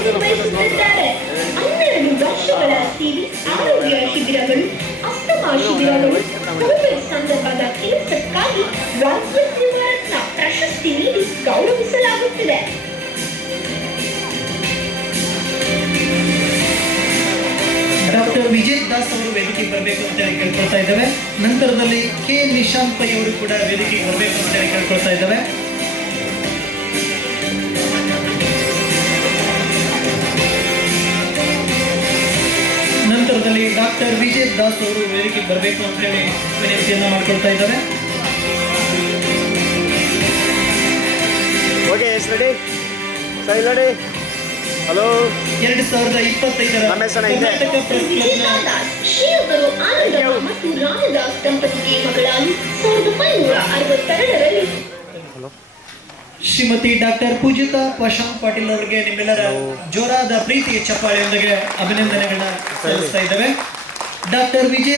ಕಾರ್ಯನಿರ್ವಹಿಸುತ್ತಿದ್ದಾರೆ. 12 ವರ್ಷಗಳ ಟಿವಿ ಆರೋಗ್ಯ ಶಿಬಿರಗಳು, ಅಸ್ತಮಾ ಶಿಬಿರಗಳು, ಕೋವಿಡ್ ಸಂದರ್ಭದ ಕೆಲಸಕ್ಕಾಗಿ ರಾಜ್ಯ ಸೇವಾರತ್ನ ಪ್ರಶಸ್ತಿ ನೀಡಿ ಗೌರವಿಸಲಾಗುತ್ತಿದೆ. ಡಾಕ್ಟರ್ ವಿಜಯ್ ದಾಸ್ ಅವರು ವೇದಿಕೆಗೆ ಬರಬೇಕು ಅಂತ ಹೇಳಿ ಕೇಳ್ಕೊಳ್ತಾ ಇದ್ದೇವೆ. ನಂತರದಲ್ಲಿ ಕೆ ನಿಶಾಂತ್ ಪೈ ಅವರು ಕೂಡ ವೇದಿಕೆಗೆ ಬರಬೇಕು ಅಂತ ಹೇಳಿ ಕೇಳ್ಕೊಳ್ತಾ ಇದ್ದೇವೆ. ನಂತರದಲ್ಲಿ ಡಾಕ್ಟರ್ ವಿಜಯ್ ದಾಸ್ ಅವರು ವೇದಿಕೆಗೆ ಬರಬೇಕು ಅಂತ ಹೇಳಿ ವಿನಂತಿಯನ್ನ ಮಾಡ್ಕೊಳ್ತಾ ಇದ್ದಾರೆ. ಓಕೆ, ರೆಡಿ ಸೈ ರೆಡಿ. ಹಲೋ, 2025ರ ಕರ್ನಾಟಕ ಪ್ರೆಸ್ ಕ್ಲಬ್ನ ಶ್ರೀಯುತರು ಆನಂದಮ್ಮ ಮತ್ತು ರಾಮದಾಸ್ ದಂಪತಿಗೆ ಮಗಳಾಗಿ 1962ರಲ್ಲಿ ಶ್ರೀಮತಿ ಡಾಕ್ಟರ್ ಪೂಜಿತಾ ಪ್ರಶಾಂತ್ ಪಾಟೀಲ್ ಅವರಿಗೆ ನಿಮ್ಮೆಲ್ಲರ ಜೋರಾದ ಪ್ರೀತಿಯ ಚಪ್ಪಾಳೆಯೊಂದಿಗೆ ಅಭಿನಂದನೆಗಳನ್ನ ಸಲ್ಲಿಸ್ತಾ ಇದ್ದೇವೆ. ಡಾಕ್ಟರ್ ವಿಜಯ್